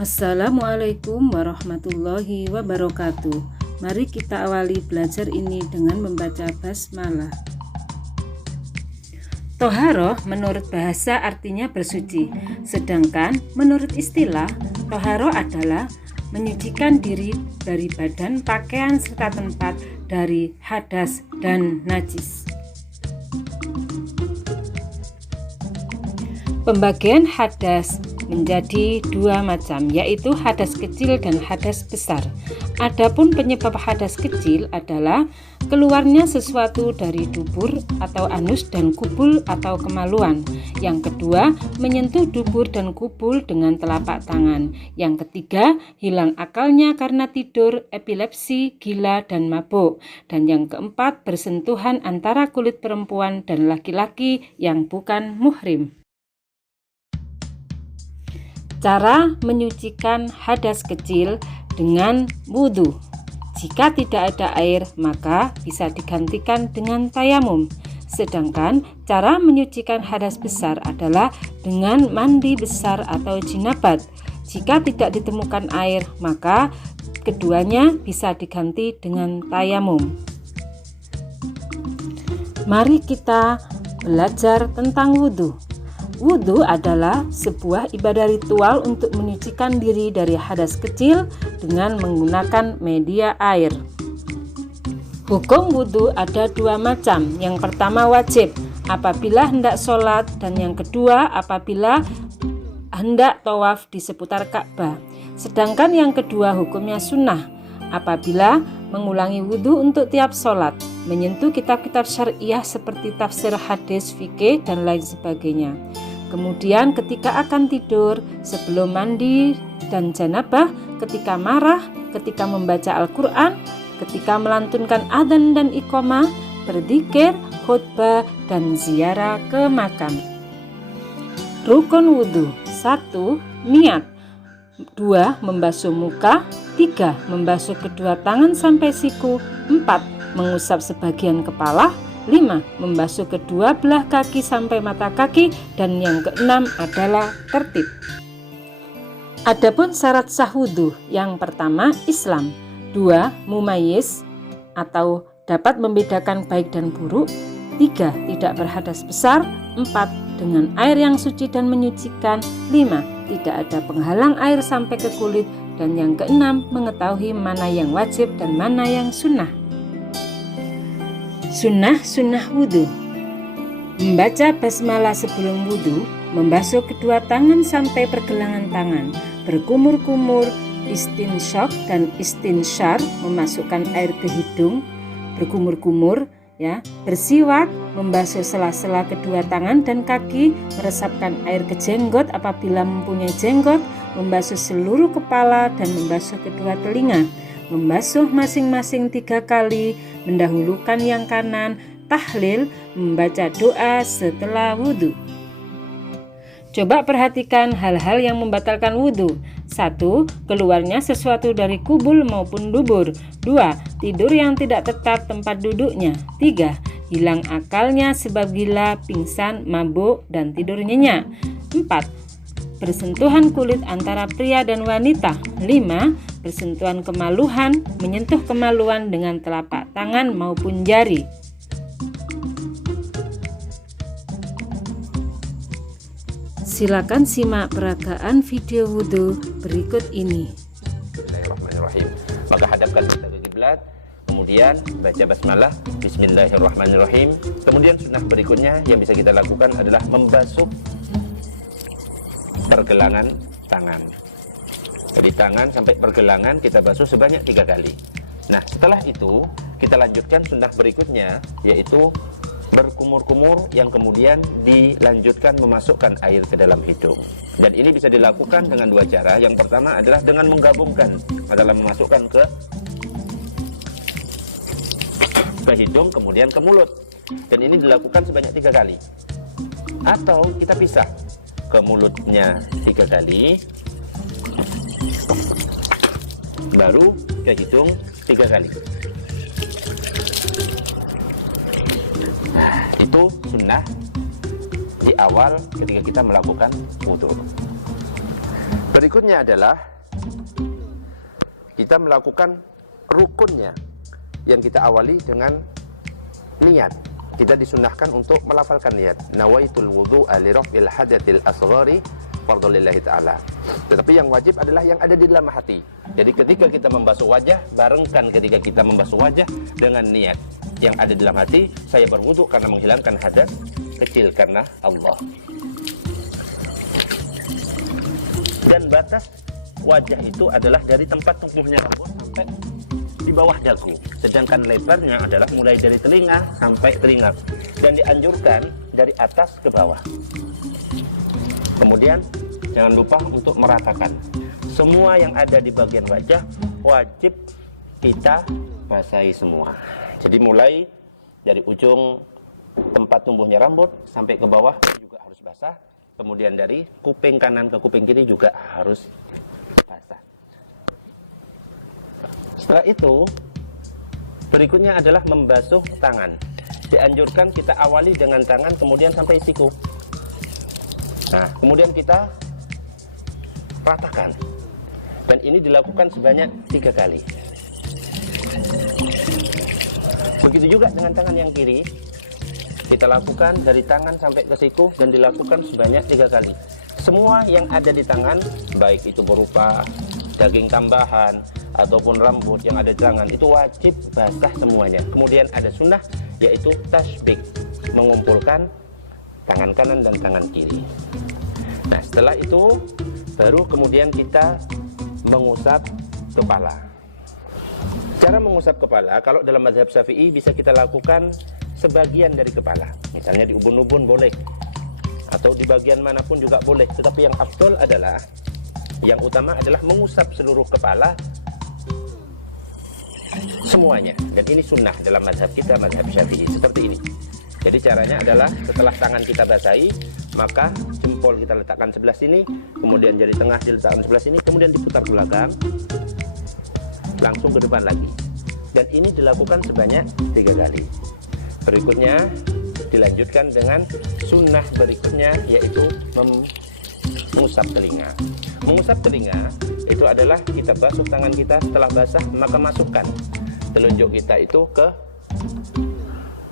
Assalamualaikum warahmatullahi wabarakatuh. Mari kita awali belajar ini dengan membaca basmalah. Toharoh menurut bahasa artinya bersuci, sedangkan menurut istilah, toharoh adalah menyucikan diri dari badan, pakaian, serta tempat dari hadas dan najis. Pembagian hadas menjadi dua macam, yaitu hadas kecil dan hadas besar. Adapun penyebab hadas kecil adalah keluarnya sesuatu dari dubur atau anus dan kubul atau kemaluan. Yang kedua, menyentuh dubur dan kubul dengan telapak tangan. Yang ketiga, hilang akalnya karena tidur, epilepsi, gila, dan mabuk. Dan yang keempat, bersentuhan antara kulit perempuan dan laki-laki yang bukan muhrim. Cara menyucikan hadas kecil dengan wudhu. Jika tidak ada air, maka bisa digantikan dengan tayamum. Sedangkan cara menyucikan hadas besar adalah dengan mandi besar atau jinabat. Jika tidak ditemukan air, maka keduanya bisa diganti dengan tayamum. Mari kita belajar tentang wudhu. Wudhu adalah sebuah ibadah ritual untuk menyucikan diri dari hadas kecil dengan menggunakan media air. Hukum wudhu ada dua macam. Yang pertama wajib apabila hendak sholat, dan yang kedua apabila hendak tawaf di seputar Ka'bah. Sedangkan yang kedua hukumnya sunnah apabila mengulangi wudhu untuk tiap sholat, menyentuh kitab-kitab syariah seperti tafsir hadis, fikih, dan lain sebagainya. Kemudian ketika akan tidur, sebelum mandi dan janabah, ketika marah, ketika membaca Al-Quran, ketika melantunkan adzan dan iqamah, berzikir, khutbah, dan ziarah ke makam. Rukun wudhu: 1. Niat. 2. Membasuh muka. 3. Membasuh kedua tangan sampai siku. 4. Mengusap sebagian kepala. 5. Membasuh kedua belah kaki sampai mata kaki. Dan yang keenam adalah tertib. Adapun syarat sah wudhu: yang pertama Islam, 2. Mumayyiz atau dapat membedakan baik dan buruk, 3. Tidak berhadas besar, 4. Dengan air yang suci dan menyucikan, 5. Tidak ada penghalang air sampai ke kulit, dan yang keenam mengetahui mana yang wajib dan mana yang sunnah. Sunnah wudhu: membaca basmalah sebelum wudhu, membasuh kedua tangan sampai pergelangan tangan, berkumur-kumur, istinsyaq dan istinsyar, memasukkan air ke hidung, berkumur-kumur, bersiwak, membasuh sela-sela kedua tangan dan kaki, meresapkan air ke jenggot apabila mempunyai jenggot, membasuh seluruh kepala dan membasuh kedua telinga, membasuh masing-masing 3 kali, mendahulukan yang kanan, tahlil, membaca doa setelah wudhu. Coba perhatikan hal-hal yang membatalkan wudhu. 1. Keluarnya sesuatu dari kubul maupun dubur. 2. Tidur yang tidak tetap tempat duduknya. 3. Hilang akalnya sebab gila, pingsan, mabuk, dan tidur nyenyak. 4. Bersentuhan kulit antara pria dan wanita. 5. Bersentuhan kemaluan, menyentuh kemaluan dengan telapak tangan maupun jari. Silakan simak peragaan video wudhu berikut ini. Bismillahirrahmanirrahim. Maka hadapkan kita ke kiblat, kemudian baca basmalah, Bismillahirrahmanirrahim. Kemudian sunnah berikutnya yang bisa kita lakukan adalah membasuh pergelangan tangan. Jadi tangan sampai pergelangan kita basuh sebanyak 3 kali. Nah, setelah itu kita lanjutkan sunnah berikutnya, yaitu berkumur-kumur, yang kemudian dilanjutkan memasukkan air ke dalam hidung. Dan ini bisa dilakukan dengan 2 cara. Yang pertama adalah dengan menggabungkan, adalah memasukkan ke hidung kemudian ke mulut. Dan ini dilakukan sebanyak 3 kali. Atau kita pisah, ke mulutnya 3 kali, baru ke hidung 3 kali. Nah, itu sunnah di awal ketika kita melakukan wudhu. Berikutnya adalah kita melakukan rukunnya yang kita awali dengan niat. Kita disunahkan untuk melafalkan niat. Nawaitul wudu'a li raf'il hadatsil asghari fardhulillahi ta'ala. Tetapi yang wajib adalah yang ada di dalam hati. Jadi ketika kita membasuh wajah, barengkan ketika kita membasuh wajah dengan niat yang ada di dalam hati, saya berwudu karena menghilangkan hadas kecil karena Allah. Dan batas wajah itu adalah dari tempat tumbuhnya rambut sampai di bawah dagu. Sedangkan lebarnya adalah mulai dari telinga sampai telinga. Dan dianjurkan dari atas ke bawah. Kemudian jangan lupa untuk meratakan. Semua yang ada di bagian wajah wajib kita basahi semua. Jadi mulai dari ujung tempat tumbuhnya rambut sampai ke bawah juga harus basah. Kemudian dari kuping kanan ke kuping kiri juga harus basah. Setelah itu, berikutnya adalah membasuh tangan. Dianjurkan kita awali dengan tangan kemudian sampai siku. Nah, kemudian kita ratakan. Dan ini dilakukan sebanyak 3 kali. Begitu juga dengan tangan yang kiri. Kita lakukan dari tangan sampai ke siku dan dilakukan sebanyak 3 kali. Semua yang ada di tangan, baik itu berupa daging tambahan ataupun rambut yang ada di tangan, itu wajib basah semuanya. Kemudian ada sunnah, yaitu tasbik, mengumpulkan tangan kanan dan tangan kiri. Nah, setelah itu baru kemudian kita mengusap kepala. Cara mengusap kepala, kalau dalam mazhab Syafi'i bisa kita lakukan sebagian dari kepala. Misalnya di ubun-ubun boleh, atau di bagian manapun juga boleh. Tetapi yang afdol adalah, yang utama adalah mengusap seluruh kepala semuanya. Dan ini sunnah dalam mazhab kita, mazhab Syafi'i, seperti ini. Jadi caranya adalah setelah tangan kita basahi, maka jempol kita letakkan sebelah sini, kemudian jari tengah diletakkan sebelah sini, kemudian diputar ke belakang, langsung ke depan lagi. Dan ini dilakukan sebanyak 3 kali. Berikutnya dilanjutkan dengan sunnah berikutnya, yaitu mengusap telinga. Mengusap telinga itu adalah kita basuh tangan kita, setelah basah maka masukkan telunjuk kita itu ke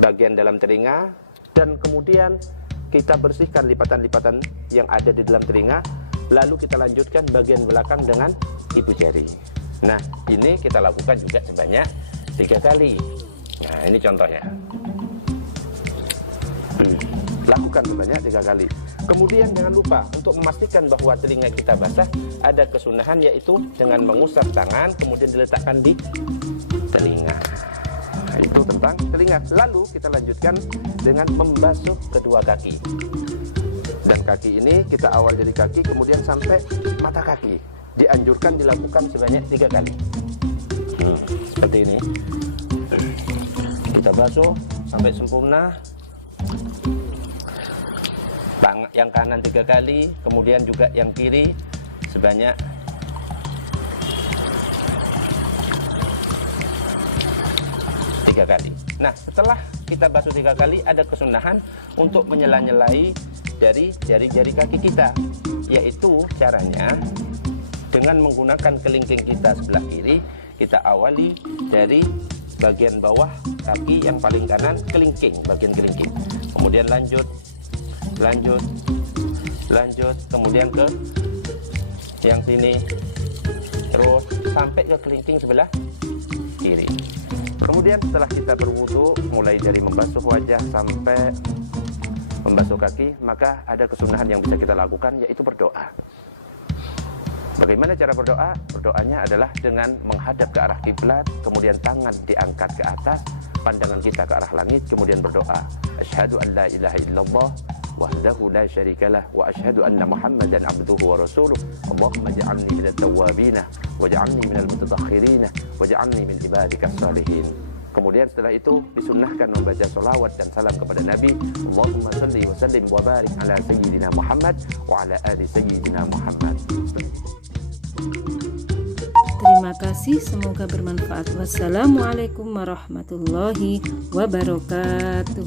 bagian dalam telinga, dan kemudian kita bersihkan lipatan-lipatan yang ada di dalam telinga, lalu kita lanjutkan bagian belakang dengan ibu jari. Nah, ini kita lakukan juga sebanyak 3 kali. Nah, ini contohnya. Lakukan sebanyak 3 kali. Kemudian jangan lupa untuk memastikan bahwa telinga kita basah, ada kesunahan yaitu dengan mengusap tangan kemudian diletakkan di telinga. Nah, itu tentang telinga. Lalu kita lanjutkan dengan membasuh kedua kaki. Dan kaki ini kita awal dari kaki kemudian sampai mata kaki. Dianjurkan dilakukan sebanyak 3 kali. Seperti ini. Kita basuh sampai sempurna. Yang kanan 3 kali, kemudian juga yang kiri sebanyak 3 kali. Nah, setelah kita basuh 3 kali, ada kesunahan untuk menyela-nyelai dari jari-jari kaki kita, yaitu caranya dengan menggunakan kelingking kita sebelah kiri. Kita awali dari bagian bawah kaki yang paling kanan, kelingking, bagian kelingking, kemudian lanjut, kemudian ke yang sini, terus sampai ke kelingking sebelah kiri. Kemudian setelah kita berwudu, mulai dari membasuh wajah sampai membasuh kaki, maka ada kesunahan yang bisa kita lakukan, yaitu berdoa. Bagaimana cara berdoa? Berdoanya adalah dengan menghadap ke arah kiblat, kemudian tangan diangkat ke atas, pandangan kita ke arah langit, kemudian berdoa. Asyhadu an la ilaha illallah wahdahu la syarikalah wa asyhadu anna Muhammadan abduhu wa rasuluh. Allahumma ja'alni minat tawwabin waj'alni minal mutatahhirin waj'alni min ibadikas salihin. Kemudian setelah itu disunnahkan membaca salawat dan salam kepada Nabi. Allahumma salli wa sallim wa barik ala sayyidina Muhammad wa ala ali sayyidina Muhammad. Terima kasih, semoga bermanfaat. Wassalamualaikum warahmatullahi wabarakatuh.